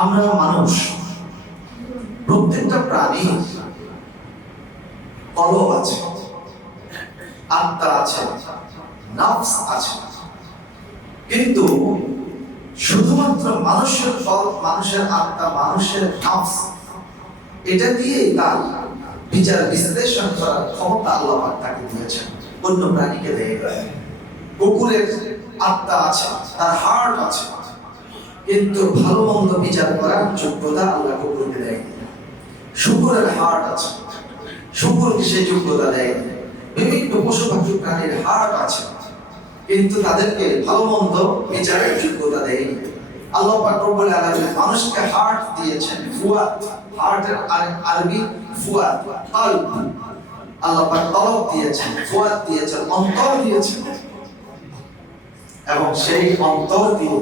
আমরা মানুষ, প্রত্যেকটা প্রাণী কলব আছে, আত্মা আছে, নফস আছে, কিন্তু শুধুমাত্র মানুষের কলব, মানুষের আত্মা, মানুষের নফস, এটা দিয়েই তার বিচার বিশ্লেষণ করার ক্ষমতা আল্লাহ পাক তাকে দিয়েছেন, অন্য প্রাণীকে দেয়। কুকুরের আত্মা আছে, তার হার্ট আছে, কিন্তু ভালো মন্দ বিচার করার যোগ্যতা আল্লাহ কুকুরকে দেয়। শুকরের হার্ট আছে, শুকরকে সেই যোগ্যতা দেয়। বিভিন্ন পশু পাখি প্রাণীর হার্ট আছে, কিন্তু তাদেরকে ভালো মন্দ বিচারের যোগ্যতা দেয়। আল্লাহ পাক রব্বুল আলামিন মানুষকে হার্ট দিয়েছেন, ফুয়াদ। হার্টের আরবি ফুয়াদ, কলব। আল্লাহ পাক কলব দিয়েছেন, ফুয়াদ দিয়েছেন, অন্তর দিয়েছেন, এবং সেই অন্তর দিয়ে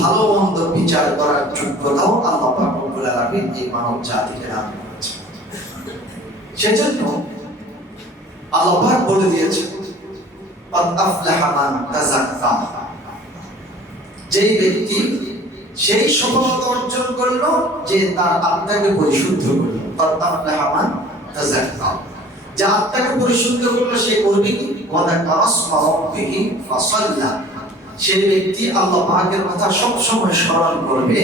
ভালো মন্দ বিচার করার যোগ্যতাও আল্লাহ পাক রব্বুল আলামিন এই মানব জাতিকে দান করেছেন। সেজন্য আল্লাহ পাক বলে দিয়েছেন, قد أفلح من تزكى, যেই ব্যক্তি সেই সফলতা অর্জন করলো যে তার আত্মাকে পরিশুদ্ধ করলো। قد أفلح من تزكى, যে আত্মাকে পরিশুদ্ধ করলো সে করবে কি? وذكر اسم ربه فصلى, সেই ব্যক্তি আল্লাহ পাকের কথা সব সময় স্মরণ করবে,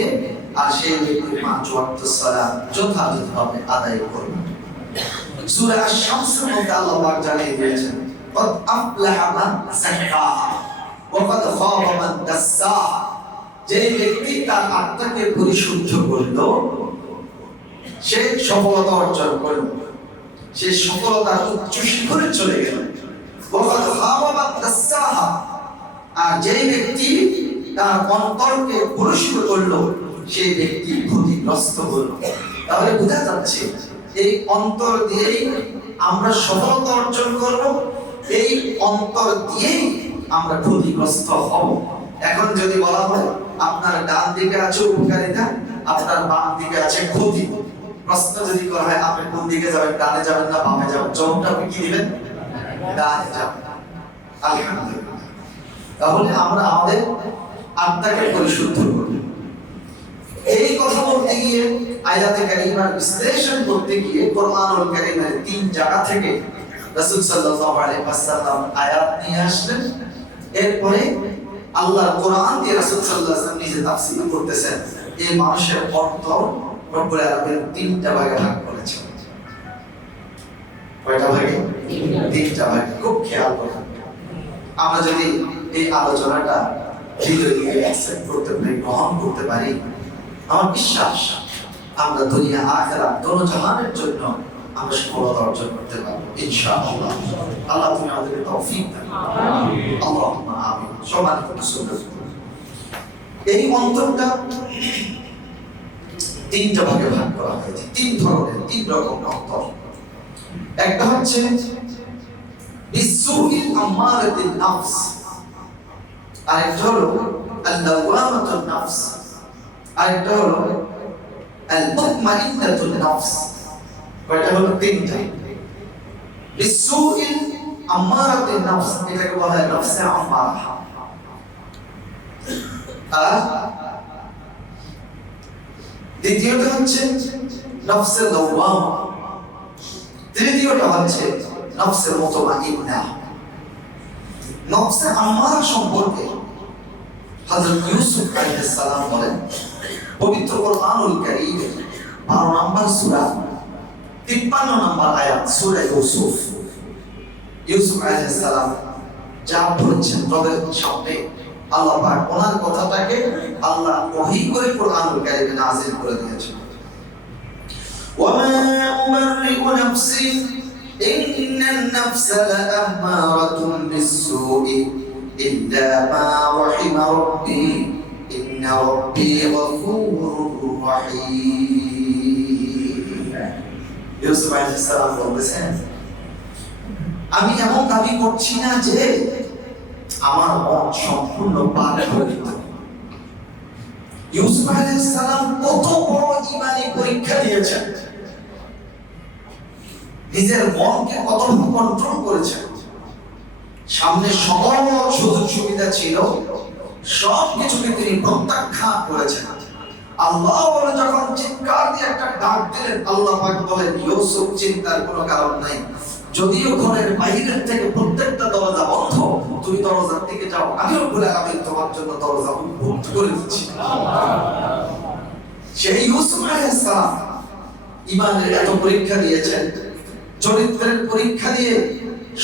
আর সেই ব্যক্তি 5 ওয়াক্ত সালাত যথাযথভাবে আদায় করবে। সূরা আশ-শামসের মধ্যে আল্লাহ পাক জানিয়ে দিয়েছেন, قد أفلح من زكاها وقد خاب من دساها, যে ব্যক্তি তার আত্মাকে পরিশুদ্ধ করলো সে সফলতা অর্জন করল, সে সফলতার উচ্চ শিখরে চলে গেল। وقد خاب من دساها, আর যে ব্যক্তি তার অন্তরকে কলুষিত করলো সেই ব্যক্তি ক্ষতিগ্রস্ত হলো। তাহলে বোঝা যাচ্ছে এই অন্তর দিয়েই আমরা সফলতা অর্জন করব, এই অন্তর দিয়েই আমরা ক্ষতিগ্রস্ত হব। এখন যদি বলা হয় আপনার ডান দিকে আছে উপকারিতা, আপনার বাম দিকে আছে ক্ষতি, প্রশ্ন যদি করা হয় আপনি কোন দিকে যাবেন, ডানে যাবেন না বামে যাবেন, জবাবটা আপনি কি দিবেন? ডানে যাবেন। আলহামদুলিল্লাহ, তাহলে আমরা আমাদের আত্মাকে পরিশুদ্ধ করব। এই কথা বলতে গিয়ে, আয়াতে কারিমার বিশ্লেষণ করতে গিয়ে কোরআনুল কারীমের 3 জায়গা থেকে রাসূল সাল্লাল্লাহু আলাইহি ওয়াসাল্লাম আয়াত নিয়ে আসলেন। এরপরে আল্লাহর কোরআন দিয়ে রাসূল সাল্লাল্লাহু আলাইহি ওয়াসাল্লাম নিজে তাফসীর করতেছেন। এই মানুষের অর্থ রব্বুল আলামিন 3টা ভাগে ভাগ করেছেন। কয়টা ভাগে? 3টা ভাগে। খুব খেয়াল করুন। আমরা যদি এই আলোচনাটা হৃদয়ে অ্যাকসেপ্ট করতে পারি, গ্রহণ করতে পারি, আমার বিশ্বাস আমরা দুনিয়া আখিরাত দোনো জাহানের জন্য আমরা সফলতা অর্জন করতে পারবো ইনশাআল্লাহ। আল্লাহ তুমি আমাদেরকে তৌফিক দাও, আমিন, আল্লাহুম্মা আমিন। সম্মানিত মুসলিম, এই অন্তরটা 3টা ভাগে ভাগ করা হয়েছে। 3 ধরনের, 3 রকম অন্তর। একটা হচ্ছে বিসুইল আমারাতিন নফস, আরেকটা হলো আল-লাওয়ামাতুন নফস, আরেকটা হলো আল-মুতমাইন্নাতুন নফস। এটা হলো 3টা। বিসুইল আমারাতিন নফস, এটাকে বলা হয় নফসে আমারা। আর দ্বিতীয়টা হচ্ছে নফসে লাওয়ামা, তৃতীয়টা হচ্ছে নফসে মুতমাইন্না। নফসে আমারা সম্পর্কে হযরত ইউসুফ আলাইহিস সালাম বলেন, পবিত্র কোরআনুল কারীম 12 নম্বর সূরা 53 নম্বর আয়াত, সূরা ইউসুফ। ইউসুফ আলাইহিস সালাম যা বলেছেন রবের সামনে আল্লাহ পাক ওনার কথাটাকে আল্লাহ ওহী করে কোরআনুল কারীমে নাযিল করে দিয়েছেন। ওয়ামা উবাররিউ নাফসি ইন্নান নাফসা লাআমারাতুন বিসসুই ইল্লা মা রাহিমা রাব্বি ইন্না রাব্বি গফুরুর রাহিম। ইউসুফ আলাইহিস সালাম বলেছেন, আমি এমন দাবি করছি না যে আমার মন সম্পূর্ণ পারফেক্ট। ইউসুফ আলাইহিস সালাম কত বড় ঈমানি পরীক্ষা দিয়েছেন, নিজের মনকে কতটা কন্ট্রোল করেছেন। সামনে সকল সুযোগ সুবিধা ছিল, সব কিছুকে তিনি প্রত্যাখ্যান করেছেন। আল্লাহ বলে যখন চিৎকার দিয়ে একটা ডাক দিলেন, আল্লাহ পাক বলেন ইউসুফ চিন্তার কোনো কারণ নাই, যদিও ঘরের বাইরের থেকে প্রত্যেকটা দরজা বন্ধ, তুমি দরজার দিকে যাও, আমিও বলে আমি তোমার জন্য দরজা উন্মুক্ত করে দিচ্ছি। সেই ইউসুফ আলাইহিস সালাম ইমানের এত পরীক্ষা দিয়েছেন, চরিত্রের পরীক্ষা দিয়ে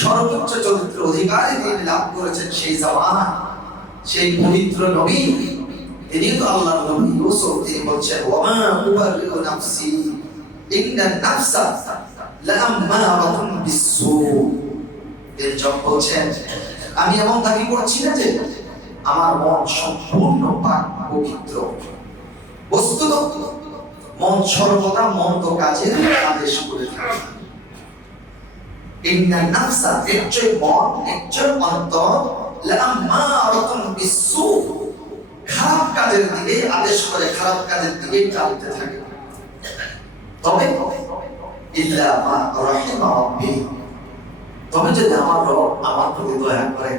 সর্বোচ্চ চরিত্র অধিকারী তিনি লাভ করেছেন। সেই জামানা, সেই পবিত্র নবী, তিনি তো আল্লাহর নবী ইউসুফ। তিনি বলছেন ওয়ামা উবারিউ নাফসি ইন্নান নাফসা লাআম্মারাতুন বিসসু। তিনি যখন বলছেন আমি এমন দাবি করছি না যে আমার মন সম্পূর্ণ পাক পবিত্র, বস্তুত মন সর্বদা মন্দ কাজের আদেশ করে থাকে। ইন্নান নাফসা, নিশ্চয় মন, নিশ্চয় অন্তর, লাআম্মারাতুন বিসসু, খারাপ কাজের দিকে আদেশ করে, খারাপ কাজের দিকে টানতে থাকে। তবে ইল্লা মা রাহিমা রাব্বি, তবে যদি আমার রব আমার প্রতি দয়া করে,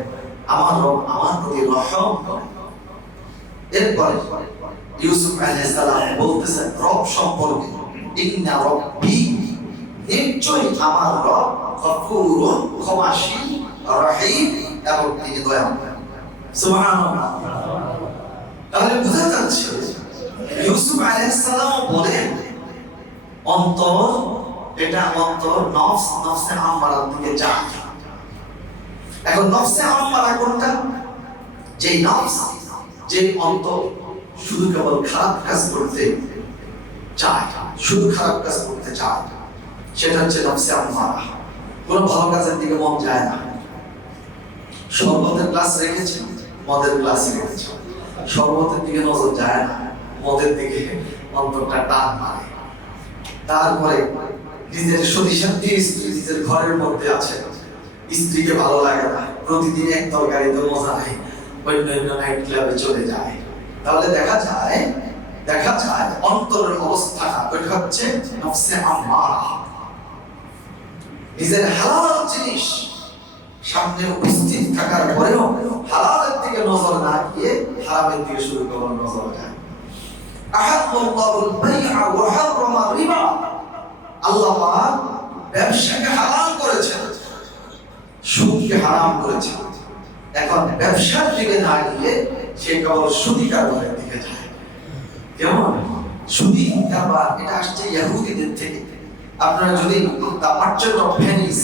আমার রব আমার প্রতি রহম করে। এরপরে ইউসুফ আলাইহিস সালাম বলতেছেন রব সম্পর্কে, ইন্না রাব্বি, নিশ্চয়ই আমার রব গফুরুন, ক্ষমাশীল, রহিম, এবং তিনি দয়াময়। সুবহানাল্লাহ। তাহলে বোঝা যাচ্ছে ইউসুফ আলাইহিস সালাম বলেন অন্তর, এটা অন্তর নফস, নফসে আম্মারার দিকে যায়। এখন নফসে আম্মারা কোনটা? যে নফস, যে অন্তর শুধু কেবল খারাপ কাজ করতে চায়, শুধু খারাপ কাজ করতে চায়, সেটা হচ্ছে নফসে আম্মারা। কোনো ভালো কাজের দিকে মন যায় না। শরবতের গ্লাস রেখেছে, মদের গ্লাস রেখেছে, শরবতের দিকে নজর যায় না, মদের দিকে অন্তরটা টান মারে। তারপরে নিজের সতীসাথী স্ত্রী নিজের ঘরের মধ্যে আছে, স্ত্রীকে ভালো লাগে না, প্রতিদিন এক তরকারিতে মজা নেই, অন্য নাইট ক্লাবে চলে যায়। তাহলে দেখা যায় অন্তরের অবস্থাটা ওইটা হচ্ছে নফসে আম্মারা। নিজের হালাল জিনিস সামনে উপস্থিত থাকার পরেও হালালের দিকে নজর না গিয়ে হারামের দিকে শুরু করার নজর যায়। আহাল্লাহুল বাইআ ওয়া হারামা রিবা, আল্লাহ পাক ব্যবসাকে হালাল করেছেন, সুদকে হারাম করেছেন। এখন ব্যবসার দিকে না গিয়ে সে কেবল সুদী কারবারের দিকে যায়। কেমন সুদী কারবার? এটা আসছে ইহুদিদের থেকে। আপনারা যদি দ্য মার্চেন্ট অফ ভেনিস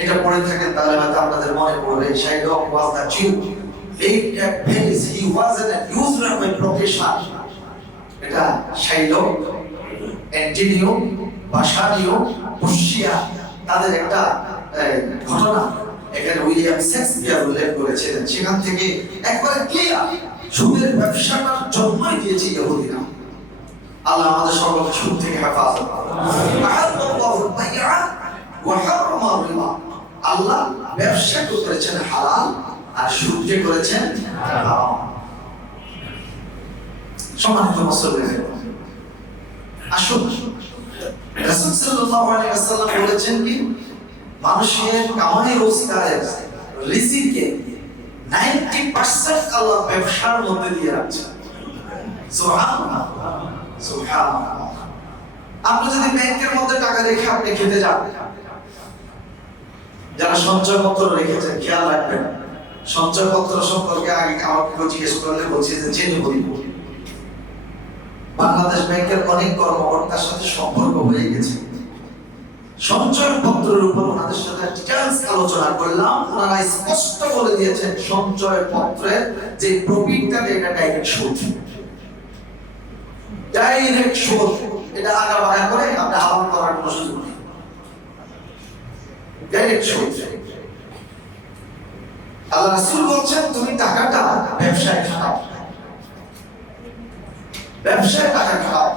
এটা পড়ে থাকেন তাহলে হয়তো আপনাদের মনে পড়বে Shylock was the Jew lived at Venice. He was an usurer by profession. এটা শাইলক, অ্যান্টিনিও, বাসানিও, পুশিয়া, তাদের একটা ঘটনা এখানে উইলিয়াম শেক্সপিয়ার উল্লেখ করেছিলেন। সেখান থেকে একবারে ক্লিয়ার সুদের ব্যবসাটার জন্মই দিয়েছে ইহুদিরা। আল্লাহ আমাদের সকলকে সুদ থেকে হেফাজত করুন। আহাল্লাহুল বাইআ ওয়া হারামা রিবা, আল্লাহ ব্যবসাকে করেছেন হালাল আর সুদকে করেছেন হারাম। সম্মানিত মুসলিম, আসুন রাসূল সাল্লাল্লাহু আলাইহি ওয়াসাল্লাম বলেছেন কি মানুষের কামাই রোজগারের রিজিকে 90% আল্লাহ ব্যবসার মধ্যে দিয়ে রাখছেন। সুবহানাল্লাহ, সুবহানাল্লাহ। আপনি যদি ব্যাংকের মধ্যে টাকা রেখে আপনি খেতে যান, যারা সঞ্চয়পত্র রেখেছেন খেয়াল রাখবেন, সঞ্চয়পত্র সম্পর্কে আগে আমাকে জিজ্ঞেস করলে বলছি যে জেনে বলি। বাংলাদেশ ব্যাংকের অনেক কর্মকর্তার সাথে সম্পর্ক হয়ে গেছে। সঞ্চয়পত্রের উপর ওনাদের সাথে ডিটেইলস আলোচনা করলাম। ওনারা স্পষ্ট বলে দিয়েছেন সঞ্চয়পত্রের যে প্রফিটটা এটা ডাইরেক্ট সুদ, ডাইরেক্ট সুদ। এটা আগাবাড়া করে আপনি হারাম করার কোনো সুযোগ নেই, ডাইরেক্ট সুদ। আল্লাহ রাসূল বলছেন তুমি টাকাটা ব্যবসায় খাটাও, ব্যবসায় টাকা খাটাও।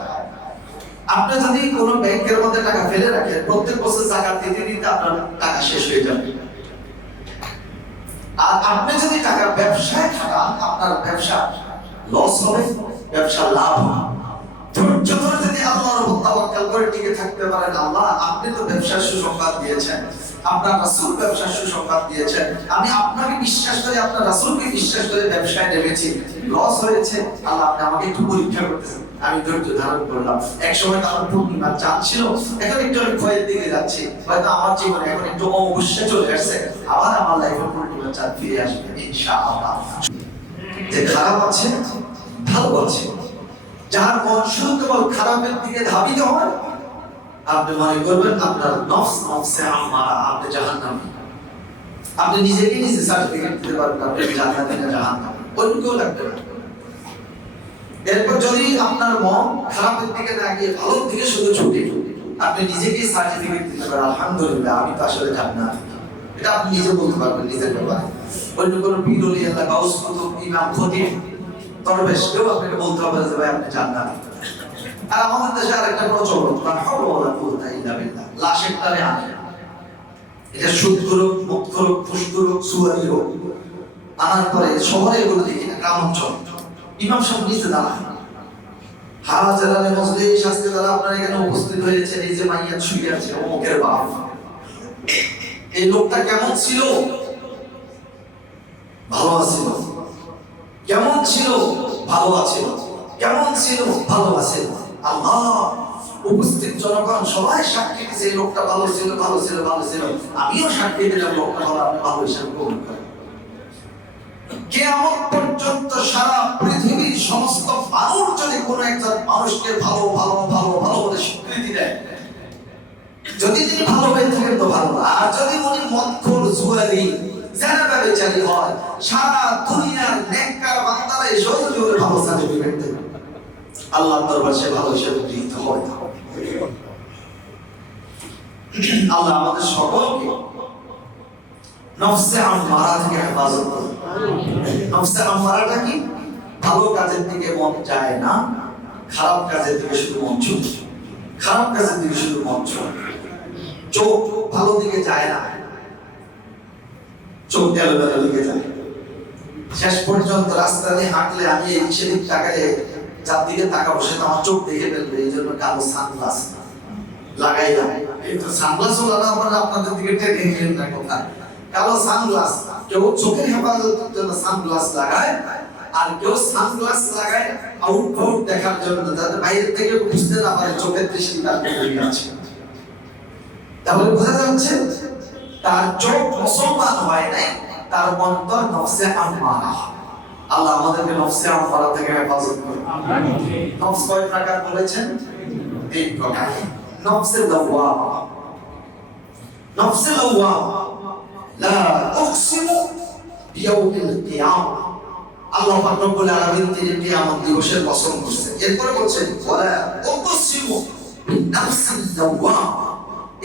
আপনি যদি কোনো ব্যাংকের মধ্যে টাকা ফেলে রাখেন, প্রত্যেক বছর জাকাত দিতে দিতে আপনার টাকা শেষ হয়ে যাবে। আর আপনি যদি টাকা ব্যবসায় খাটান, আপনার ব্যবসা লস হবে, ব্যবসা লাভ হবে। ধৈর্য ধরে যদি আল্লাহর উপর তাওয়াক্কুল করে টিকে থাকতে পারেন, আল্লাহ আপনি তো ব্যবসার সুসংবাদ দিয়েছেন, আপনার রাসূল ব্যবসার সুসংবাদ দিয়েছেন, আমি আপনাকে বিশ্বাস করে আপনার রাসূলকে বিশ্বাস করে ব্যবসায় নেমেছি, লস হয়েছে, আল্লাহ আপনি আমাকে একটু পরীক্ষা করতেছেন। আমি ধৈর্য ধারণ করলাম। এক সময় তো আমার পূর্ণিমার চাঁদ ছিল, এখন একটু আমি ক্ষয়ের দিকে যাচ্ছি, হয়তো আমার জীবনে এখন একটু অবশ্যই চলে আসছে, আবার আমার লাইফে পূর্ণিমার চাঁদ ফিরে আসবে ইনশাআল্লাহ। যে খারাপ আছে ভালো আছে, যার মন শুধু কেবল খারাপের দিকে ধাবিত হয়, আপনি মনে করবেন আপনার নফস নফসে আমারা, আপনি জাহান্নামী। আপনি নিজেকে নিজে সার্টিফিকেট দিতে পারবেন আপনি জান্নাতি না জাহান্নামী, অন্য কেউ লাগবে না। এরপর যদি আপনার মন খারাপের দিকে না গিয়ে ভালোর দিকে শুধু ছুটে, আপনি নিজেকেই সার্টিফিকেট দিতে পারেন আলহামদুলিল্লাহ আমি তো আসলে জান্নাতি। এটা আপনি নিজে বলতে পারবেন নিজের ব্যাপারে। অন্য কোনো পীর ওলি আল্লাহ গাউস কুতুব ইমাম খতিব দরবেশ কেউ আপনাকে বলতে হবে যে ভাই আপনি জান্নাতি। আর আমাদের দেশে আরেকটা প্রচলন, লা হাওলা ওয়ালা কুওয়াতা ইল্লা বিল্লাহ, লাশের টানে আনে। এটা সুদ করুক, মুখ করুক, ফুস করুক, সুয়ারি হোক, আনার পরে শহরে এগুলো দেখি না, গ্রাম অঞ্চল ইমাম সাহেব নিচে দাঁড়ায়, হাজারানে মজলিস আজকে যারা আপনার এখানে উপস্থিত হয়েছে, এই যে মাইয়া শুয়ে আছে অমুকের বাপ, এই লোকটা কেমন ছিল? ভালো আছিল। কেমন ছিল? ভালো আছিল। কেমন ছিল? ভালো আছিল। আল্লাহ উপস্থিত জনগণ সবাই সাক্ষী দিয়েছে এই লোকটা ভালো ছিল, ভালো ছিল, ভালো ছিল। আমিও সাক্ষী দিলাম লোকটা ভালো, আপনি ভালো হিসাবে কবুল করেন। কিয়ামত পর্যন্ত সারা পৃথিবীর সমস্ত মানুষ যদি কোনো একজন মানুষকে ভালো ভালো ভালো ভালো বলে স্বীকৃতি দেয়, যদি তিনি ভালো হয়ে থাকেন তো ভালো, আর যদি উনি মদখোর জুয়ারি জানাবে বেচারি হয়, সারা দুনিয়ার নেককার বান্দারা এসেও যদি ওর ভালো সার্টিফিকেট দেবে, আল্লাহর দরবারে সে ভালো হিসেবে গৃহীত হবে। আল্লাহ আমাদের সকলকে নফসে আম্মারা থেকে হেফাজত করুন। নফসে আম্মারাটা কি? ভালো কাজের দিকে মন যায় না, খারাপ কাজের দিকে শুধু মন ছুটে, খারাপ কাজের দিকে শুধু মন ছুটে। চোখ ভালো দিকে যায় না, চোখ এলোমেলো দিকে যায়। শেষ পর্যন্ত রাস্তা দিয়ে হাঁটলে আমি এই সেদিক তাকালে যার দিকে তাকাবো সে তো আমার চোখ দেখে ফেলবে, এই জন্য কালো সানগ্লাস লাগাই না। কিন্তু সানগ্লাসও লাগাবো না, আপনাদের দিকে টেনে নিলেন না কথা। কালো সানগ্লাস, কেউ চোখের হেফাজতের জন্য সানগ্লাস লাগায়, আর কেউ সানগ্লাস লাগায় আউটফাউট দেখার জন্য, যাতে বাইরে থেকে বুঝতে না পারে চোখের দৃষ্টি তার উপরে আছে। তাহলে বোঝা যাচ্ছে তার চোখ মুসলমান হয় নাই, তার অন্তর নফসে আম্মারা। আল্লাহ আমাদেরকে নফসে আম্মারা থেকে হেফাজত করুন। নফস কয় প্রকার বলেছেন? তিন প্রকার। নফসে লাওয়ামা, নফসে লাওয়ামা লা উকসিমু বিয়াউমিল কিয়ামা। আল্লাহ পাক রব্বুল আলামিন তিনি কিয়ামত দিবসের কসম করছেন। এরপরে বলছেন ওয়ালা উকসিমু বিনাফসিল লাওয়ামা।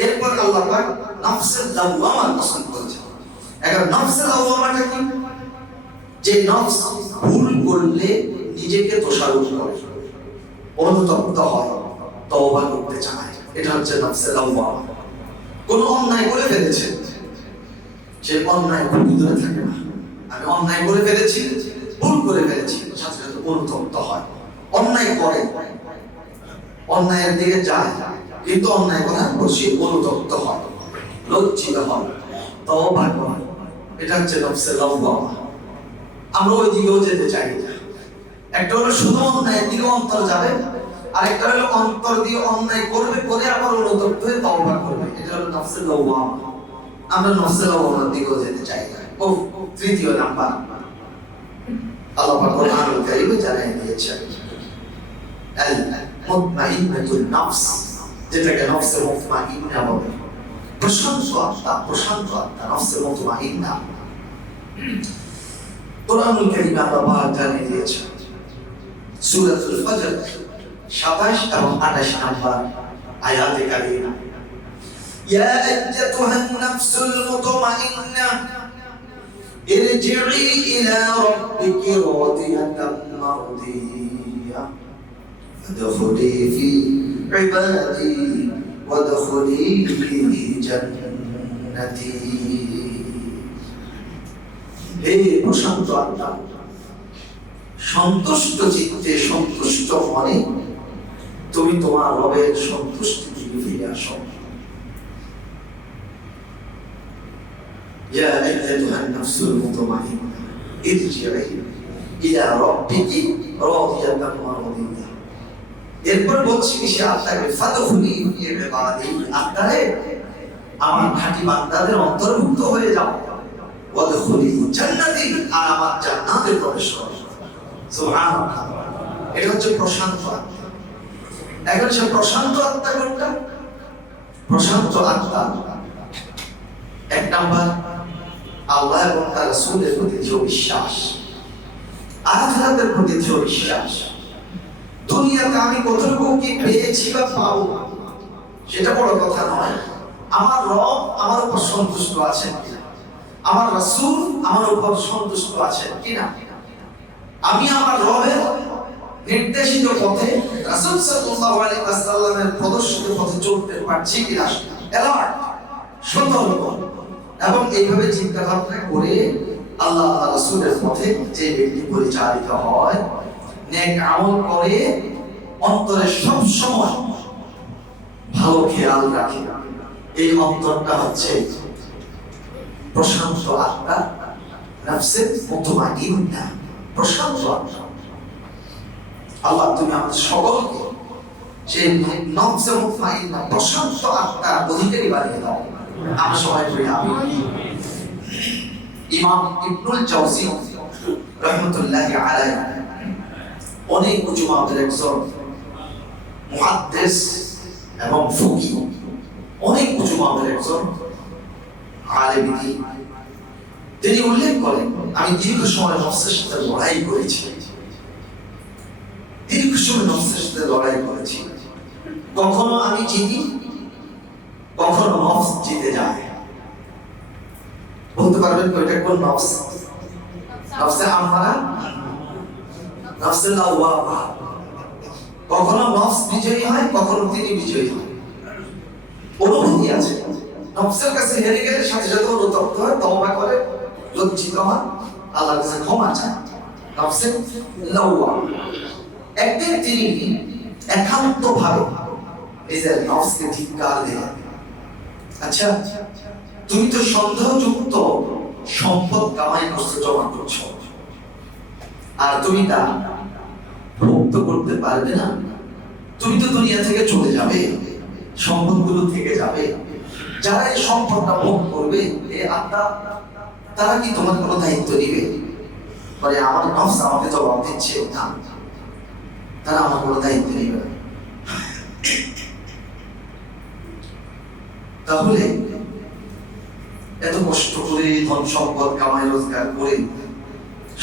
এরপর আল্লাহ পাক নফসের লাওয়ামার কসম করেছেন। এখন নফসের লাওয়ামাটা কি? যে নফস ভুল করলে নিজেকে দোষারোপ করে, অনুতপ্ত হয়, তওবা করতে চায়, এটা হচ্ছে নফসের লাওয়ামা। কোন অন্যায় করে ফেলেছে, সে অন্যায় ভুল ধরে থাকে না। আমি অন্যায় করে ফেলেছি, ভুল করে ফেলেছি, সাথে সাথে অনুতপ্ত হয়, অন্যায় করে, অন্যায়ের দিকে যায়, কিন্তু অন্যায় করার পর সে অনুতপ্ত হয়, লজ্জিত হয়, তওবা করে। এটা হচ্ছে নফসে লাওয়ামা। আমরা ওই দিকেও যেতে চাই না। একটা হলো শুধু অন্যায়ের দিকে অন্তর যাবে, আরেকটা হলো অন্তর দিয়ে অন্যায় করবে, করে আবার অনুতপ্ত হয়ে তওবা করবে। এটা হলো নফসে লাওয়ামা। আমরা নফসে লাওয়ামার দিকেও যেতে চাই না। ও তৃতীয় নাম্বার আল্লাহ পাক কোরআনুল কারীমে জানিয়ে দিয়েছেন আল মুতমাইন্নাতুন নফস, যেটাকে নফসে মুতমাইন্না বলে, প্রশান্ত আত্মা, প্রশান্ত আত্মা, নফসে মুতমাইন্না। কোরআনুল কারীমে আল্লাহ পাক জানিয়ে দিয়েছেন সূরাতুল ফজর 27 এবং 28 নম্বর আয়াতে কারিমা, ইয়া আইয়াতুহান নাফসুল মুতমাইন্না ইরজিই ইলা রাব্বিকি রাদিয়াতাম মারদিয়া ফাদখুলি ফি ইবাদি ওয়াদখুলি জান্নাতি। হে প্রশান্ত আত্মা, সন্তুষ্ট চিত্তে, সন্তুষ্ট মনে তুমি তোমার রবের সন্তুষ্টি দিকে ফিরে আসো। ইয়া আইয়াতুহান নাফসুল মুতমাইন্নাহ ইরজিই ইলা রাব্বিকি রাদিয়াতান মারদিয়া। এরপর বলছি সে আত্মাকে ফাদখুলি ফি ইবাদি, আত্মারে আমার খাঁটি বান্দাদের অন্তর্ভুক্ত হয়ে যাও, ওয়াদখুলি জান্নাতি, আর আমার জান্নাতে প্রবেশ করো। সুবহানাল্লাহ। এটা হচ্ছে প্রশান্ত আত্মা। এখন সে প্রশান্ত আত্মা কোনটা? প্রশান্ত আত্মা এক নাম্বার আল্লাহ এবং তার রাসূলের প্রতি দৃঢ় বিশ্বাস, আখিরাতের প্রতি দৃঢ় বিশ্বাস। দুনিয়াতে আমি কতটুকু কি পেয়েছি বা পাবো সেটা বড় কথা নয়, আমার রব আমার উপর সন্তুষ্ট আছেন কিনা, আমার রাসূল আমার উপর সন্তুষ্ট আছেন কিনা, আমি আমার রবের নির্দেশিত পথে রাসূল সাল্লাল্লাহু আলাইহি ওয়াসাল্লামের প্রদর্শিত পথে চলতে পারছি কিনা, অ্যালার্ট, সতর্ক। এবং এইভাবে চিন্তা ভাবনা করে আল্লাহ রাসূলের পথে যে ব্যক্তি পরিচালিত হয়, নেক আমল করে, অন্তরে সব সময় ভালো খেয়াল রাখে, এই অন্তরটা হচ্ছে প্রশান্ত আত্মা, নফসে মুতমাইন্নাহ, প্রশান্ত আত্মা। আল্লাহ তুমি আমাদের সকলকে সেই নফসে মুতমাইন্নাহ প্রশান্ত আত্মার অধিকারী বানিয়ে দাও। আমরা সবাই বলি আমিন। ইমাম ইবনুল জাওজি রাহমাতুল্লাহি আলাইহি অনেক উঁচু মাপের একজন মুহাদ্দিস এবং ফকিহ, অনেক উঁচু মাপের একজন আলেম দ্বীন। তিনি উল্লেখ করেন, আমি দীর্ঘ সময় নফসের সাথে লড়াই করেছি, দীর্ঘ সময় নফসের সাথে লড়াই করেছি। কখনো আমি জিতি, কখনো নফস জিতে যায়। বলতে পারবেন তো এটা কোন নফস? নফসে আমারা, নফসে লাওয়ামা। কখনো নফস বিজয়ী হয়, কখনো তিনি বিজয়ী হয়। অনুভূতি আছে, নফসের কাছে হেরে গেলে সাথে সাথে অনুতপ্ত হয়, তওবা করে, লজ্জিত হয়, আল্লাহর কাছে ক্ষমা চায়। নফসে লাওয়ামা। একদিন তিনি একান্তভাবে নিজের নফসকে ধিক্কার দিলেন, আচ্ছা তুমি তো সন্দেহযুক্ত সম্পদ কামাই করছো, জমা করছো, আর তুমি তা ভোগ করতে পারবে না। তুমি তো দুনিয়া থেকে চলে যাবে, সম্পদগুলো থেকে যাবে। যারা এই সম্পদটা ভোগ করবে, এই আত্মা, তারা কি তোমার কোনো দায়িত্ব নিবে? মানে আমার নফস আমাকে জবাব দিচ্ছে না, তারা আমার কোনো দায়িত্ব নিবে না। তাহলে এত কষ্ট করে ধন সম্পদ কামাই রোজগার করে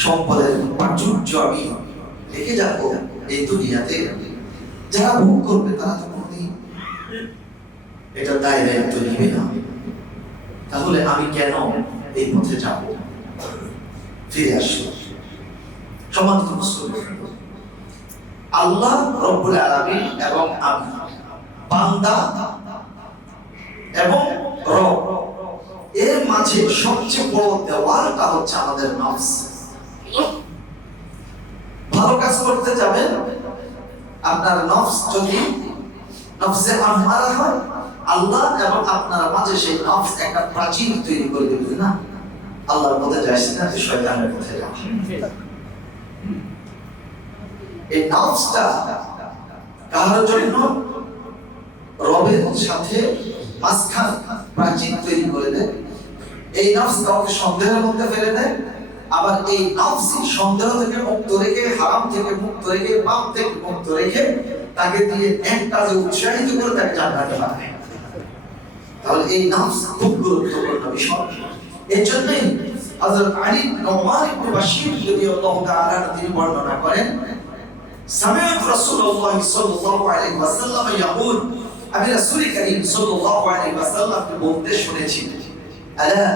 সম্পদের প্রাচুর্য আমি রেখে যাবো এই দুনিয়াতে, যারা ভোগ করবে তারা তো কোনোদিন এটা দায়িত্ব নিবে না। তাহলে আমি কেন এই পথে যাব? ফিরে আসলো। সম্মানিত মুসলিম, আল্লাহ রব্বুল আলামিন এবং আমি, বান্দা এবং রব, এর মাঝে সবচেয়ে বড় দেওয়ালটা হচ্ছে আমাদের নফস। ভালো কাজ করতে যাবেন, আপনার নফস যদি নফসে আমারা হয়, আল্লাহ এবং আপনার মাঝে সেই নফস একটা প্রাচীর তৈরি করে দেবে না। আল্লাহর পথে যাইস না, তুই শয়তানের পথে যাস। এই নফসটা কার জন্য? রবের সাথে মাঝখান প্রাচীর তৈরি করে দেয়। এই নফস কাউকে সন্দেহের মধ্যে ফেলে দেয়, আবার এই নফসই সন্দেহ থেকে মুক্ত রেখে, হারাম থেকে মুক্ত রেখে, পাপ থেকে মুক্ত রেখে তাকে দিয়ে নেক কাজে উৎসাহিত করে তাকে জান্নাতে পাঠায়। তাহলে এই নফস খুব গুরুত্বপূর্ণ বিষয়। এই জন্যই হযরত আলী নোমান ইবনে বাশীর রাদিয়াল্লাহু তাআলা তিনি বর্ণনা করেন, সামি'তু রাসূলুল্লাহ সাল্লাল্লাহু আলাইহি ওয়াসাল্লাম ইয়াকুল, আমি রাসূল করিম সাল্লাল্লাহু আলাইহি ওয়াসাল্লামকে বলতে শুনেছি, আলা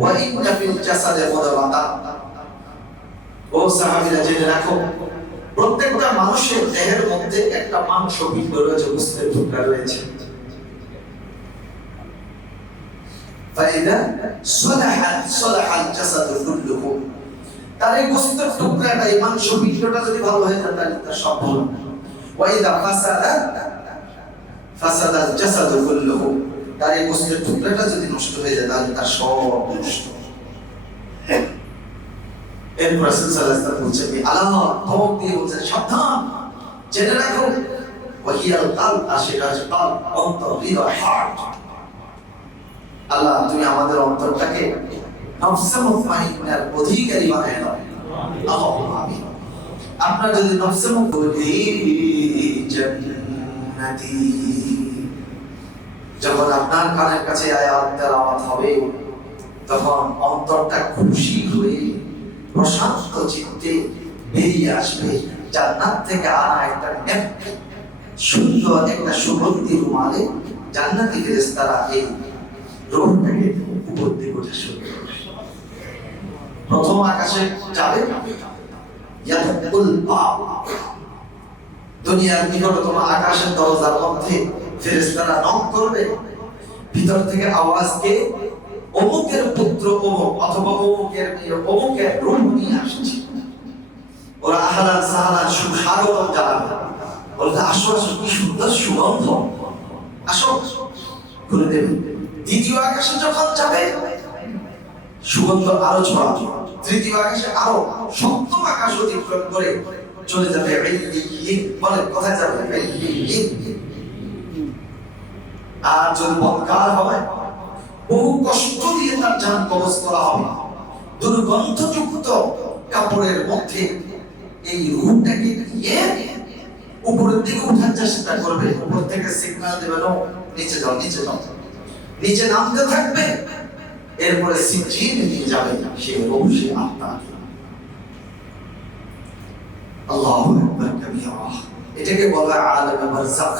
ওয়া ইন্না ফিল জাসাদি মুদাওয়াতা, ও সাহাবীরা জেনে রাখো, প্রত্যেকটা মানুষের দেহের মধ্যে একটা মাংস পিণ্ড রয়েছে, গোশতের টুকরা রয়েছে। ফাইদা সলাহাল জাসাদু কুল্লুহু, তার এই গোশতের টুকরাটা, এই মাংস পিণ্ডটা যদি ভালো হয়ে যায় তাহলে তার সব ভালো। ওয়া ইদা ফাসাদাল জাসাদু কুল্লুহু, তার এই গোস্তের টুকরাটা যদি নষ্ট হয়ে যায় তাহলে তার সব নষ্ট। এরপর রাসূল সাল্লাল্লাহু আলাইহি ওয়াসাল্লাম বলছেন আলা ধমক দিয়ে বলছেন সাবধান, জেনে রাখো ওয়াহিয়াল কালব, আর সেটা হচ্ছে কালব, অন্তর, হৃদয়, হার্ট। আল্লাহ তুমি আমাদের অন্তরটাকে নফসে মুতমাইন্নার অধিকারী বানায় দাও, আল্লাহুম্মা আমিন। আপনার যদি নফসে জান্নাতি, যখন আপনার কানের কাছে আয়াত তেলাওয়াত হবে তখন অন্তরটা খুশি হয়ে প্রশান্ত চিত্তে বেরিয়ে আসবে জান্নাত থেকে আনা একটা সুন্দর একটা সুগন্ধি রুমালে জান্নাতি ফেরেশতারা এই রূহটাকে উপর দিকে উঠে শুরু করবে। প্রথম আকাশে যাবে ইয়াদুল বাব, দুনিয়ার নিকটতম আকাশের দরজার মধ্যে ফেরেশতারা নক করবে, ভিতর থেকে আওয়াজকে অমুকের পুত্র অমুক অথবা অমুকের মেয়ে অমুকের রূহ নিয়ে আসছে। ওরা আহলান সাহলান সুস্বাগতম জানাবে, বলতে আসো আসো, কি সুন্দর সুগন্ধ, আসো করে দেবে। দ্বিতীয় আকাশে যখন যাবে সুগন্ধ আরো ছড়াবে, তৃতীয় আকাশে আরো, সপ্তম আকাশ অতিক্রম করে চলে যাবে ইল্লিয়িন, বলেন কোথায় যাবে? ইল্লিয়িন। আর যদি বদকার হয় বহু কষ্ট দিয়ে তার জান কবজ করা হবে, দুর্গন্ধযুক্ত কাপড়ের মধ্যে এই রূহটাকে নিয়ে উপরের দিকে উঠার চেষ্টা করবে, উপর থেকে সিগন্যাল দেবে নিচে যাও নিচে যাও, নিচে নামতে থাকবে, এরপরে সিজিন নিয়ে যাবে সে রূহ, সে আত্মা। আল্লাহু আকবার কাবীরা, এটাকে বলা হয় আলামে বারযাখ।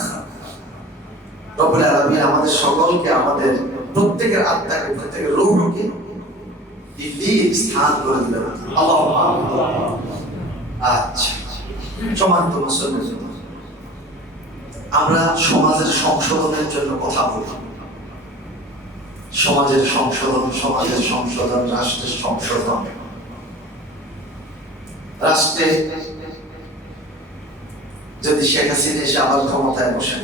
রব্বুল আলামিন আমাদের সকলকে, আমাদের প্রত্যেকের আত্মাকে, প্রত্যেকের রূহকে দিল্লির স্থান করে দিলেন। আল্লাহু আকবার। আচ্ছা সম্মানিত মুসলমান, আমরা সমাজের সংশোধনের জন্য কথা বলি। সমাজের সংশোধন, সমাজের সংশোধন, রাষ্ট্রের সংশোধন। রাষ্ট্রে যদি শেখ হাসিনা এসে আবার ক্ষমতায় বসেন,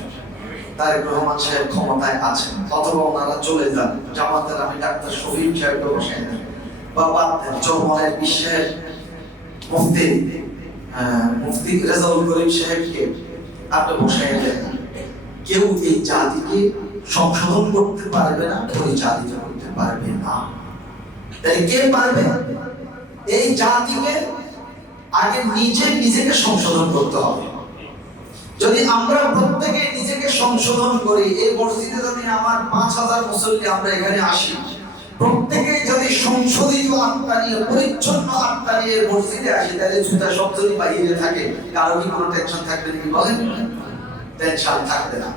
তারেক রহমান সাহেব ক্ষমতায় আছেন, অথবা ওনারা চলে যান, জামাতের আমি ডাক্তার শফিক সাহেবকে বসাই দেন, বা বাদ দেন চৌমনের বিশ্বের মুফতি রেজাউল করিম সাহেবকে আপনি বসাই দেন, কেউ এই জাতিকে সংশোধন করতে পারবে না, পরিচালিত করতে পারবে না। তাই কে পারবে? এই জাতিকে আগে নিজেকে সংশোধন করতে হবে। যদি আমরা প্রত্যেকে নিজেকে সংশোধন করি, এই মসজিদে যদি আমার 5000 মুসল্লি আমরা এখানে আসি, প্রত্যেকে যদি সংশোধিত আত্মা নিয়ে, পরিচ্ছন্ন আত্মা নিয়ে মসজিদে আসি, তাহলে জুতা সব যদি বাইরে থাকে, কারো কি কোনো টেনশন থাকবে নাকি বলেন? টেনশন থাকবে না।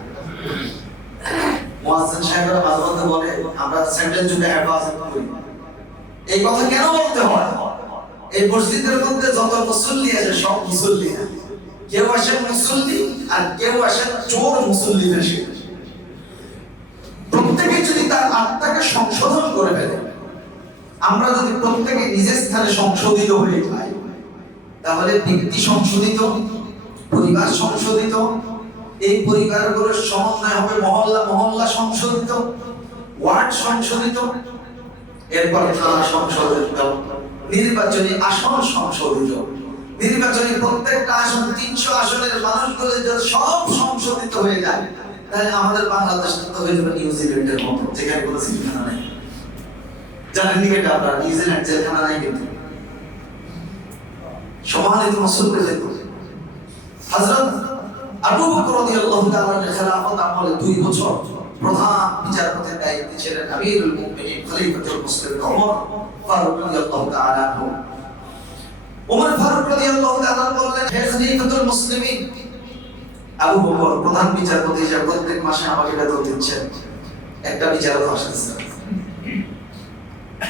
মুয়াজ্জিন সাহেবরা মাঝে মধ্যে বলে আমরা স্যান্ডেল জুতা হেফাজত করি। এই কথা কেন বলতে হয়? এই মসজিদের মধ্যে যত মুসল্লি আছে সব মুসল্লি না, কেউ আসে মুসল্লি আর কেউ আসে চোর মুসল্লি বেশি। প্রত্যেকে যদি তার আত্মাকে সংশোধন করে ফেলে, আমরা যদি প্রত্যেকে নিজের স্থানে সংশোধিত হয়ে যাই, তাহলে ব্যক্তি সংশোধিত, পরিবার সংশোধিত, এই পরিবারগুলোর সমন্বয় হবে মহল্লা, মহল্লা সংশোধিত, ওয়ার্ড সংশোধিত, এরপর থানা সংশোধিত, নির্বাচনী আসন সংশোধিত, নির্বাচনী প্রত্যেকটা আসন 300 আসনের মানুষগুলো যদি সব সংশোধিত হয়ে যায়, তাহলে আমাদের বাংলাদেশ তো হয়ে যাবে নিউজিল্যান্ডের মতো, যেখানে কোনো জেলখানা নেই। জানেন নি এটা? আপনারা নিউজিল্যান্ড জেলখানা নাই কিন্তু সম্মানিত মুসলমান। হযরত আবু বকর রাদিয়াল্লাহু তাআলা এর খেলাফত আমলে 2 বছর প্রধান বিচারপতির দায়িত্বে ছিলেন আমিরুল মুমিনিন খলিফাতুল মুসলিমিন ওমর ফারুক রাদিয়াল্লাহু তাআলা। ওমর ফারুক রাদিয়াল্লাহু তাআলা বললেন, হে খলিফাতুল মুসলিমিন, আবু বকর প্রধান বিচারপতি হিসেবে প্রত্যেক মাসে আমাকে বেতন দিচ্ছেন, একটা বিচারক আসছে,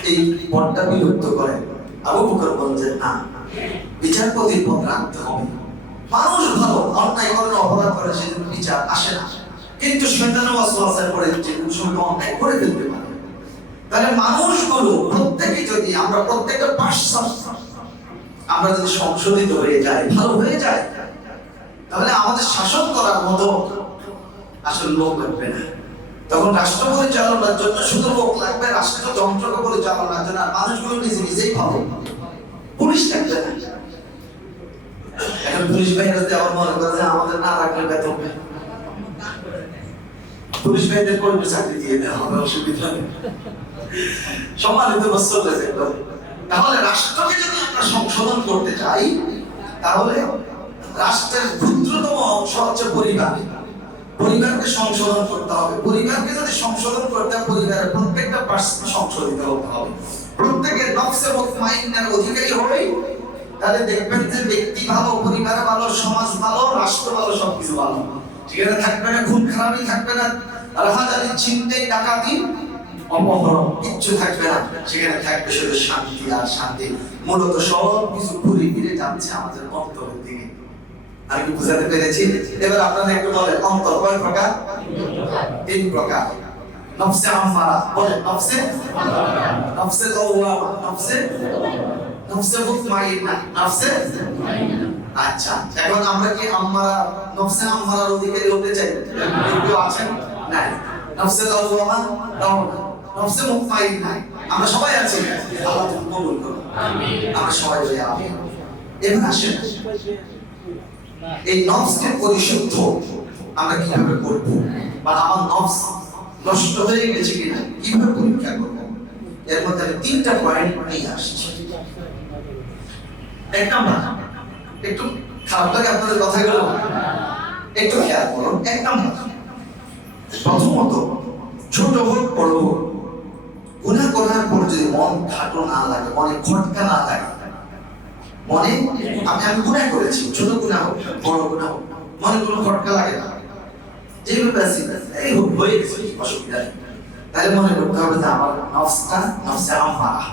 এই পদটা বিলুপ্ত করে। আবু বকর বললেন, না, বিচারপতির পদ রাখতে হবে। মানুষ ভালো, অন্যায় করে, অপরাধ করে, সেজন্য বিচার আসে না, কিন্তু শয়তানের ওয়াসওয়াসায় পড়ে যে কোনো অন্যায় করে ফেলতে পারে। তাহলে মানুষগুলো প্রত্যেকে যদি, আমরা প্রত্যেকটা পার্সন আমরা যদি সংশোধিত হয়ে যাই, ভালো হয়ে যায়, তাহলে আমাদের শাসন করার মতো আসলে লোক লাগবে না। তখন রাষ্ট্র পরিচালনার জন্য শুধু লোক লাগবে, রাষ্ট্রীয় যন্ত্রকে পরিচালনার জন্য, আর মানুষগুলো নিজে নিজেই পাবে, পুলিশ থাকবে না। এখন পুলিশ বাহিনীতে আবার মনে করে যে আমাদের না রাখলে বেতন নেই, পুলিশ বাহিনীর কর্মী চাকরি দিয়ে দেওয়া হবে, অসুবিধা নেই। সম্মানিত বৎসল, তাহলে রাষ্ট্রকে যদি আমরা সংশোধন করতে চাই, তাহলে রাষ্ট্রের ক্ষুদ্রতম অংশ হচ্ছে পরিবার। পরিবারকে সংশোধন করতে হবে। পরিবারকে যদি সংশোধন করতে হয়, পরিবারের প্রত্যেকটা পার্সন সংশোধিত হতে হবে। প্রত্যেকের নফসে মুতমাইন্নার অধিকারী হবে, তাহলে দেখবেন যে ব্যক্তি ভালো, পরিবার ভালো, সমাজ ভালো, রাষ্ট্র ভালো, সবকিছু ভালো। সেখানে থাকবে না খুন খারাপই, থাকবে না রাহাজানি, ছিনতাই, ডাকাতি, অপহরণ, কিচ্ছু থাকবে না। সেখানে থাকবে শুধু শান্তি আর শান্তি। মূলত সব কিছু ঘুরে ফিরে যাচ্ছে আমাদের অন্তরের দিকে। আমি কি বুঝাতে পেরেছি? এবার আপনারা একটু বলেন, অন্তর কয় প্রকার? তিন প্রকার। নফসে আম্মারা, বলেন নফসে নফসে লাওয়ামা, নফসে মুতমাইন্না, নফসে। আচ্ছা, এখন আমরা কি আম্মারা, নফসে আম্মারার অধিকারী হতে চাই? কেউ আছেন? নাই। নফসে লাওয়ামা, নফসে মুতমাইন্না আমরা সবাই আছি। আল্লাহ কবুল করুন, আমিন। আমরা সবাই বলি আমিন। এবার আসেন, এই নফসকে পরিশুদ্ধ আমরা কিভাবে করব, বা আমার নফস নষ্ট হয়ে গেছে কিনা কিভাবে পরীক্ষা করব, এর মধ্যে আমি তিনটা পয়েন্ট নিয়ে আসছি। এক নাম্বার, একটু খারাপ লাগে আপনাদের কথাগুলো, একটু খেয়াল করুন। এক নাম্বার, প্রথমত ছোট হোক বড় হোক, গুনাহ করার পর যদি মন খাটো না লাগে, মনে খটকা না লাগে, মনে আমি গুনাহ করেছি, ছোট গুনাহ হোক বড় গুনাহ হোক, মনে কোনো খটকা লাগে না, যেভাবে আছি এই হয়ে গেছে, অসুবিধা নেই, তাহলে মনে করতে হবে যে আমার নফসটা নফসে আম্মারা,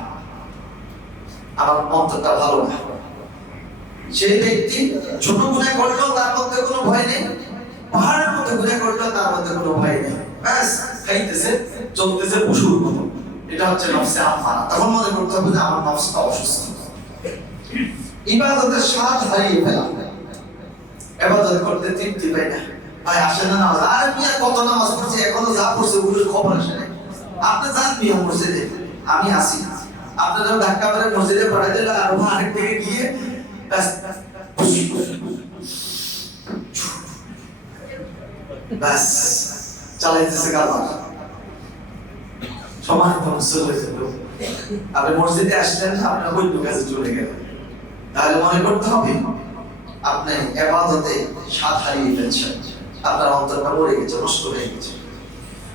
আমার অন্তরটা ভালো না। সেই ব্যক্তি ছোট গুনাহ করলেও তার মধ্যে কোনো ভয় নেই, পাহাড়ের মধ্যে গুনাহ করলেও তার মধ্যে কোনো ভয় নেই, ব্যাস খাইতেছে চলতেছে পশুর মতো। এটা হচ্ছে নফসে আম্মারা। তখন মনে করতে হবে যে আমার নফসটা অসুস্থ। ইবাদতের স্বাদ হারিয়ে ফেলা, ইবাদত করতে তৃপ্তি পাই না, ভাই আসে না নামাজ, আরে মিয়া কত নামাজ পড়ছে, এখনো যা পড়ছে ওগুলোর খবর আসে না। আপনি যান মিয়া মসজিদে, আমি আসি, আপনারা ধাক্কা মেরে মসজিদে পড়াই দিলে আর আরেক থেকে গিয়ে ব্যাস চালাইতেছে কারবার। সম্মানিত মুসল্লি, আপনি মসজিদে আসলেন, আপনার বৈঠক কাছে চলে গেলেন, তাহলে মনে করতে হবে আপনি ইবাদতে স্বাদ হারিয়ে ফেলছেন, আপনার অন্তরটা মরে গেছে, নষ্ট হয়ে গেছে।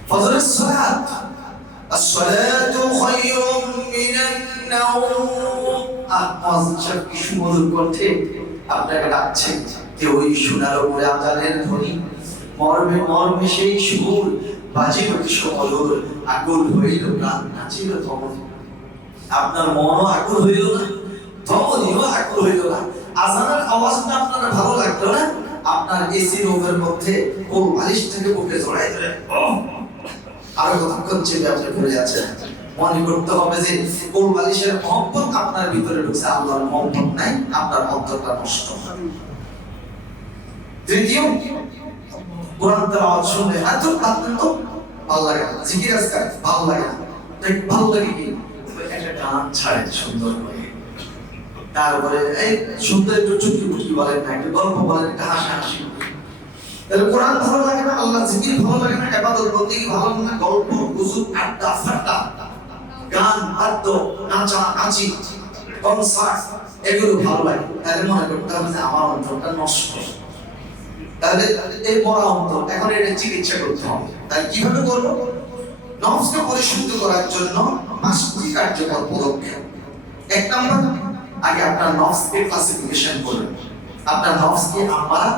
ফজরের সালাত, as-salatu khayrun minan nawm, মুয়াজ্জিন কি সুমধুর কণ্ঠে আপনাকে ডাকছেন, কেউ ওই সোনার উপরে আজানের ধ্বনি, মর্মে মর্মে সেই সুর বাজিল সুমধুর, আকুল হইল প্রাণ নাচিল ধমনী। আপনার মনও আকুল হইল না, ধমনীও আকুল হইল না, আজানের আওয়াজটা আপনার ভালো লাগলো না, আপনার এসি রুমের মধ্যে কোন বালিশটাকে বুকে জড়াই ধরে আরো কতক্ষণ চেপে আপনি ঘুরে যাচ্ছেন। মনে করতে হবে যে কোন বালিশের মহব্বত আপনার ভিতরে ঢুকছে, আল্লাহর মহব্বত নাই, আপনার অন্তরটা নষ্ট। তৃতীয়, কোরআন তেলাওয়াত শুনলে এত তো ভালো লাগে না, জিকির আজকার ভালো লাগে না, তাই ভালো লাগে কি একটা গান ছাড়ে সুন্দর করে, তারপরে এই সুন্দর একটু চুটকি মুটকি বলেন না, একটা গল্প বলেন, একটা হাসাহাসি, তাহলে কোরআন ভালো লাগে না, আল্লাহ জিকির ভালো লাগে না, ইবাদত বন্দেগী ভালো লাগে না, গল্প গুজব আড্ডা ফাড্ডা, গান বাদ্য, নাচা নাচি, কনসার্ট, এগুলো ভালো লাগে, তাহলে মনে করতে হবে যে আমার অন্তরটা নষ্ট। তাহলে এই মরা অন্তর, এখন এটা চিকিৎসা করতে হবে। তাই কিভাবে করবো? নফসকে পরিশুদ্ধ করার জন্য 5টি কার্যকর পদক্ষেপ। এক নম্বর, আগে আপনার নফসকে ক্লাসিফিকেশন করুন। আপনার নফসকে আম্মারা,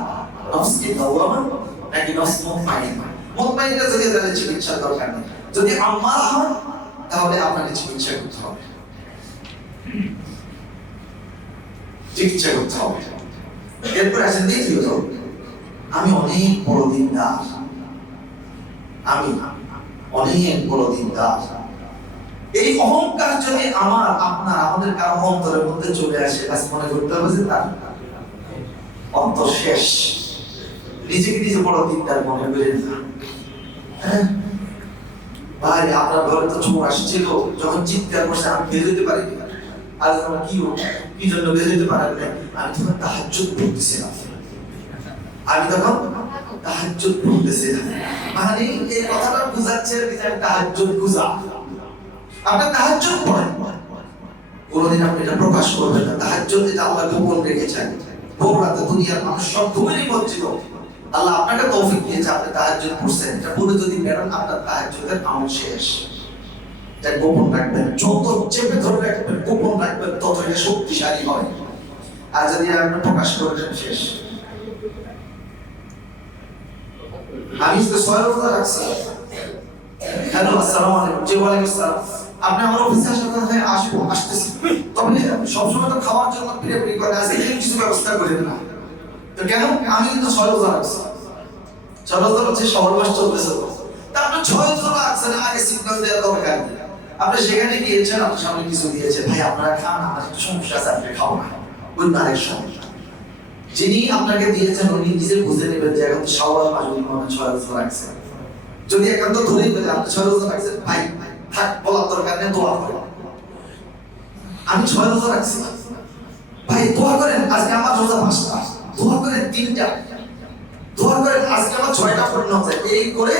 নফসকে লাওয়ামা, নাকি নফস মুতমাইন্না। মুতমাইন্না যদি তাহলে চিকিৎসার দরকার নেই, যদি আম্মারা হয় তাহলে আপনাকে চিকিৎসা করতে হবে, চিকিৎসা করতে হবে। এরপর আসেন দ্বিতীয়ত, আমি অনেক বড় দিনদার, আমি অনেক বড় দিনদার, এই অহংকার যদি আমার আপনার আমাদের কারো অন্তরের মধ্যে চলে আসে, কাজ মনে করতে হবে যে তার অন্তর শেষ। নিজেকে নিজে বড় দিনদার মনে করেন না, ভাই আপনার ঘরে তো চোর আসছিল, যখন চিৎকার করছে আমি বের হইতে পারিনি। আর আমার কি জন্য বের হইতে পারেন না? আমি তখন তাহাজ্জুদ পড়তেছিলাম। আমি তখন তাহাজ্জুদ পড়তেছিলাম। মানে এই কথাটা বুঝাচ্ছে যে তাহাজ্জুদ গুজা। আপনি তাহাজ্জুদ পড়েন, কোনদিন আপনি এটা প্রকাশ করবেন না। তাহাজ্জুদ যেটা আল্লাহ গোপন রেখেছেন, ভোর রাতে দুনিয়ার মানুষ সব ঘুমে নিমজ্জিত, আল্লাহ আপনাকে তৌফিক দিয়েছে, আপনি তাহাজ্জুদ পড়ছেন, এটা বলে যদি বেরোন আপনার তাহাজ্জুদের আমল শেষ। এটা গোপন রাখবেন, যত চেপে ধরে রাখবেন, গোপন রাখবেন, তত এটা শক্তিশালী হয়। আর যদি আপনি প্রকাশ করেন শেষ। আমি তো 6 রোজা রাখছি। হ্যালো, আসসালামু আলাইকুম। জি ওয়ালাইকুম আসসালাম। আপনি আমার অফিসে আসতেছি, তবে সবসময় তো খাওয়ার জন্য পিড়ে করে আছে, এই কিছু ব্যবস্থা করে না। তো কেন? আমি কিন্তু 6 রোজা রাখছি। 6 রোজা হচ্ছে সবার মাস চলতেছে, তা আপনি 6 রোজা রাখছেন, আগে সিগন্যাল দেওয়ার দরকার নেই। আপনি সেখানে গিয়েছেন, আপনার সামনে কিছু দিয়েছে, ভাই আপনারা খান, আমার একটু সমস্যা আছে, আপনি খাও না, ওই নারের সমস্যা। যিনি আপনাকে দিয়েছেন উনি নিজে বুঝে নেবেন যে এখন শাওয়াল মাস, উনি মনে 6 রোজা রাখছেন। যদি একান্ত ধরেই বলে আপনি 6 রোজা রাখছেন, ভাই থাক, বলার দরকার নেই, দোয়া করেন। আমি 6 রোজা রাখছি, ভাই দোয়া করেন আজকে আমার রোজা 5টা, দোয়া করেন 3টা, দোয়া করেন আজকে আমার 6টা পূর্ণ হচ্ছে। এই করে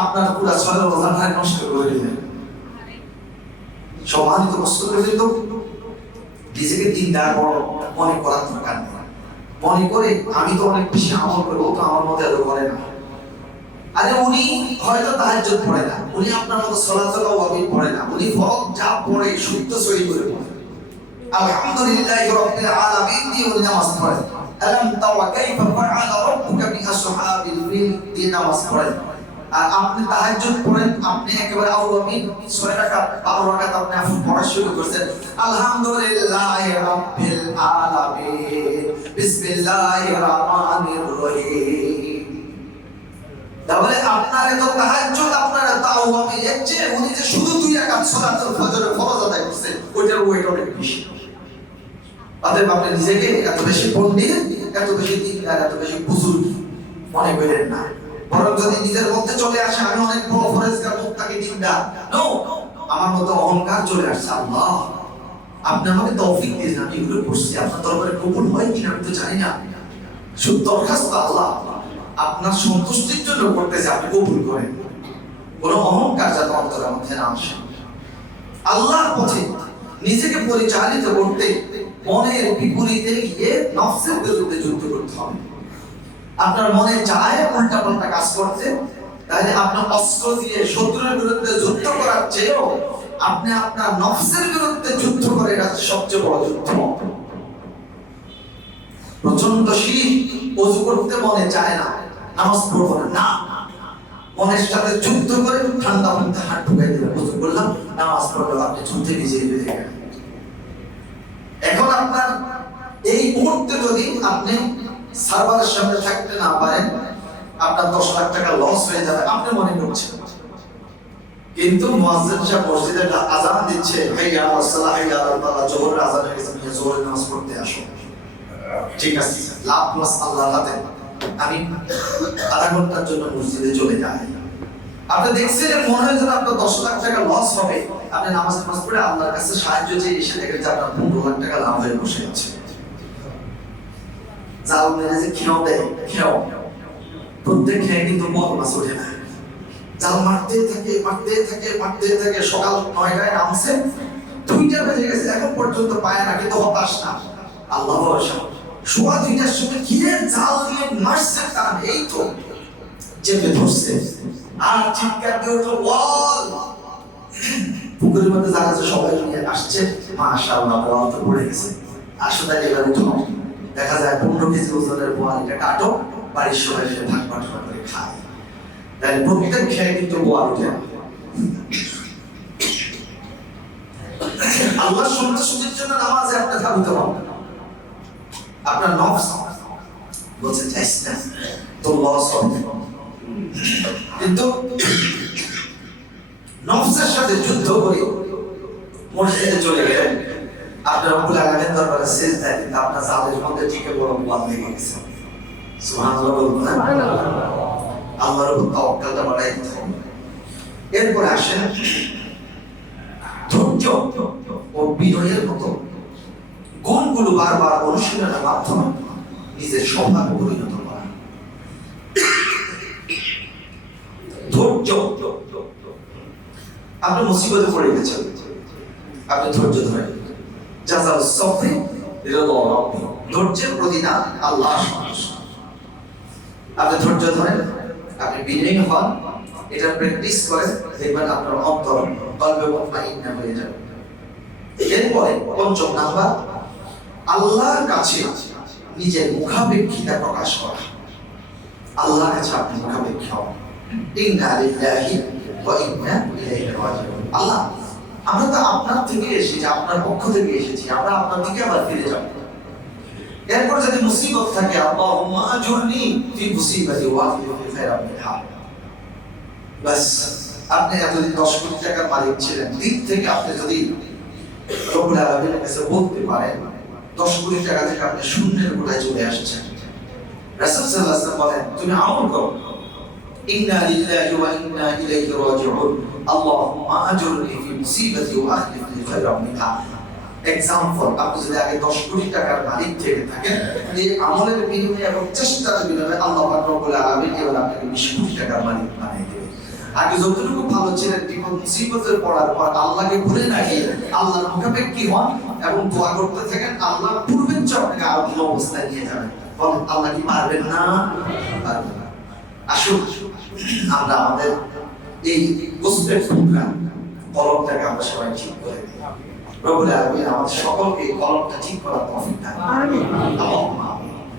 আপনার পুরো 6 রোজা নষ্ট করে দিলেন। সম্মানিত মুসলিম, কিন্তু নিজেকে দিনদার বড় মনে করার দরকার নেই। মনে করে আমি তো অনেক বেশি আমল করবো, তো আমার মধ্যে এত করে না। আরে উনি হয়তো তাহাজ্জুদ পড়ে না, উনি আপনার মতো সালাতুল ওয়াবিন পড়ে না, উনি ফরজ যা পড়ে শুদ্ধ সহি করে পড়ে। আলহামদুলিল্লাহি রাব্বিল আলামিন দিয়ে উনি নামাজ পড়েন। আলাম তারা কাইফা ফাআলা রাব্বুকা বিআসহাবিল ফিল দিয়ে নামাজ পড়েন। আর আপনি তাহাজ্জুদ পড়েন, আপনি একেবারে আওয়ামিন 6 রাকাত 12 রাকাত আপনি পড়া শুরু করছেন। আলহামদুলিল্লাহি রাব্বিল আলামিন বিসমিল্লাহির রহমানির রহিম। তাহলে আপনার এত তাহাজ্জুদ, আপনার এত আওয়ামিন, এর চেয়ে উনি যে শুধু 2 রাকাত সালাতুল ফজরের ফরজ আদায় করছেন, ওইটার ওয়েট অনেক বেশি। অতএব আপনি নিজেকে এত বেশি পণ্ডিত, এত বেশি দিনদার, এত বেশি বুজুর্গ মনে করেন না। বরং যদি নিজের মধ্যে চলে আসে আমি অনেক বড় ফরেজগার, মুত্তাকি, দিনদার, নো, আমার মধ্যে অহংকার চলে আসছে, আল্লাহ আপনি আমাকে তৌফিক দিয়েছেন, আমি এগুলো করছি, আপনার দরবারে কবুল হয় কিনা আমি তো জানি না, শুধু দরখাস্ত আল্লাহ আপনার সন্তুষ্টির জন্য করতেছে, আপনি কবুল করেন। কোনো অহংকার যাতে অন্তরের মধ্যে না আসে। আল্লাহর পথে নিজেকে পরিচালিত করতে মনের বিপরীতে গিয়ে নফসের বিরুদ্ধে যুদ্ধ করতে হবে। আপনার মনে চায় উল্টা পাল্টা কাজ করতে, তাহলে আপনি অস্ত্র দিয়ে শত্রুর বিরুদ্ধে যুদ্ধ করার চেয়েও আপনি আপনার নফসের বিরুদ্ধে যুদ্ধ করে, এটা সবচেয়ে বড় যুদ্ধ। প্রচন্ড শীত, ওযু করতে মনে চায় না, নামাজ পড়বো না, মনের সাথে যুদ্ধ করে ঠান্ডা পানিতে হাত ঢুকাই দিলেন, ওযু করলাম, নামাজ পড়লাম, আপনি যুদ্ধে নিজে হয়ে গেলেন। এখন আপনার এই মুহূর্তে যদি আপনি সার্ভারের সামনে থাকতে না পারেন, আপনার 10 লাখ টাকা লস হয়ে যাবে আপনি মনে করছেন। কিন্তু মুয়াজ্জিন সাহেব মসজিদে আযান দিচ্ছে, হাইয়া আলাস সালাহ, হাইয়া আলাল ফালাহ, যোহরের আযান হয়ে গেছে, তুমি যোহরের নামাজ পড়তে আসো, ঠিক আছে, লাভ লস আল্লাহর হাতে। আমি আধা ঘন্টার জন্য মসজিদে চলে যাই, আপনি দেখছেন মনে হয় যেন আপনার 10 লাখ টাকা লস হবে, আপনি নামাজ পড়ে আল্লাহর কাছে সাহায্য চেয়ে এসে দেখেন যে আপনার 15 লাখ টাকা লাভ হয়ে বসে আছে। জাল মেরে যে খেয়েও দেয়, খেয়েও প্রত্যেক খেয়ে কিন্তু বল মাছ ওঠে না, জাল মারতে থাকে। সকাল 9টায় নামছে, 2টা বেজে গেছে, এখন পর্যন্ত পায় না, কিন্তু হতাশ না, আল্লাহ ভরসা। সোয়া 2টার সময় ঘিরে জাল দিয়ে মারছে, কারণ এই তো চেপে ধরছে, আর চিৎকার দিয়ে উঠলো বল। পুকুরের মধ্যে যারা আছে সবাই নিয়ে আসছে, মাশাআল্লাহ বল তো পড়ে গেছে, আসলে এবার উঠো, দেখা যায় 15 কেজি ওজনের বোয়াল, এটা কাটো, বাড়ির সবাই এসে ভাগ বাটোয়ারা করে খায়। তাই প্রত্যেক খেয়ে কিন্তু বোয়াল উঠে। আল্লাহর সন্তুষ্টির জন্য নামাজে আপনি থাকতে হবে। আপনার নফস বলছে চাইছ না, তো লস হবে, কিন্তু নফসের সাথে যুদ্ধ করে মসজিদে চলে গেলেন, আপনার রব্বুল আলামিনের দরবারে সিজদায়, কিন্তু আপনার জালের মধ্যে টিকে বড় বোয়াল লেগে গেছে। সুবহানাল্লাহ বলুন না, আল্লাহর উপর তাওয়াক্কুলটা বাড়াইতে হবে। এরপরে আসেন ধৈর্য ও বিনয়ের মতো গুণগুলো বারবার অনুশীলনের মাধ্যমে নিজের স্বভাবে পরিণত করা। ধৈর্য, আপনি মুসিবতে পড়ে গেছেন, আপনি ধৈর্য ধরেন। জাযাউ সবরি রিদা রাব্বি, ধৈর্যের প্রতিদান আল্লাহর সন্তুষ্টি। আপনি ধৈর্য ধরেন, আপনি বিনয়ী হন, এটা প্র্যাকটিস করেন, দেখবেন আপনার অন্তর কলবে মুতমাইন্না হয়ে যাবে। এরপরে পঞ্চম নাম্বার, আল্লাহর কাছে নিজের মুখাপেক্ষিতা প্রকাশ করা। আল্লাহর কাছে আপনি মুখাপেক্ষী হন। ইন্না লিল্লাহি ওয়া ইন্না ইলাইহি রাজিউন। আল্লাহ, আমরা তো আপনার থেকে এসেছি, আপনার পক্ষ থেকে এসেছি, আমরা আপনার দিকে আবার ফিরে যাব। এরপর যদি মুসিবত থাকে, আল্লাহুম্মা আজুরনি ফি মুসিবাতি ওয়া আখলিফনি খায়রাম মিনহা। বাস, আপনি এতদিন 10 কোটি টাকার মালিক ছিলেন, দিন থেকে আপনি যদি রব্বুল আলামিনের কাছে বলতে পারেন, 10 কোটি টাকা থেকে আপনি শূন্যের কোটায় চলে আসছেন। রাসূল সাল্লাল্লাহু আলাইহি ওয়াসাল্লাম বলেন, তুমি আমল করো, ইন্না লিল্লাহি ওয়া ইন্না ইলাইহি রাজিউন, আল্লাহুম্মা আজুরনি ফি মুসিবাতি ওয়া আখলিফনি খায়রাম মিনহা। এক্সাম্পল, আপনি যদি আগে 10 কোটি টাকার মালিক থেকে থাকেন, এই আমলের বিনিময়ে এবং চেষ্টার বিনিময়ে আল্লাহ পাক রব্বুল আলামিন এবার আপনাকে 20 কোটি টাকার মালিক বানিয়ে দেবে। আগে যতটুকু ভালো ছিলেন, বিপদ মুসিবতের পড়ার পর আল্লাহকে ভুলে না গিয়ে আল্লাহর মুখাপেক্ষী হন এবং দোয়া করতে থাকেন, আল্লাহ পূর্বের চেয়ে আপনাকে আরো ভালো অবস্থায় নিয়ে যাবেন। বলেন, আল্লাহ কি পারবেন না? পারবেন না। আসুন আমরা আমাদের এই গোসপেল প্রোগ্রাম কলমটাকে আমরা সবাই ঠিক করে দিই। রব্বুল আলামিন আমাদের সকলকে কলমটা ঠিক করার তৌফিক দান করুন। আমিন।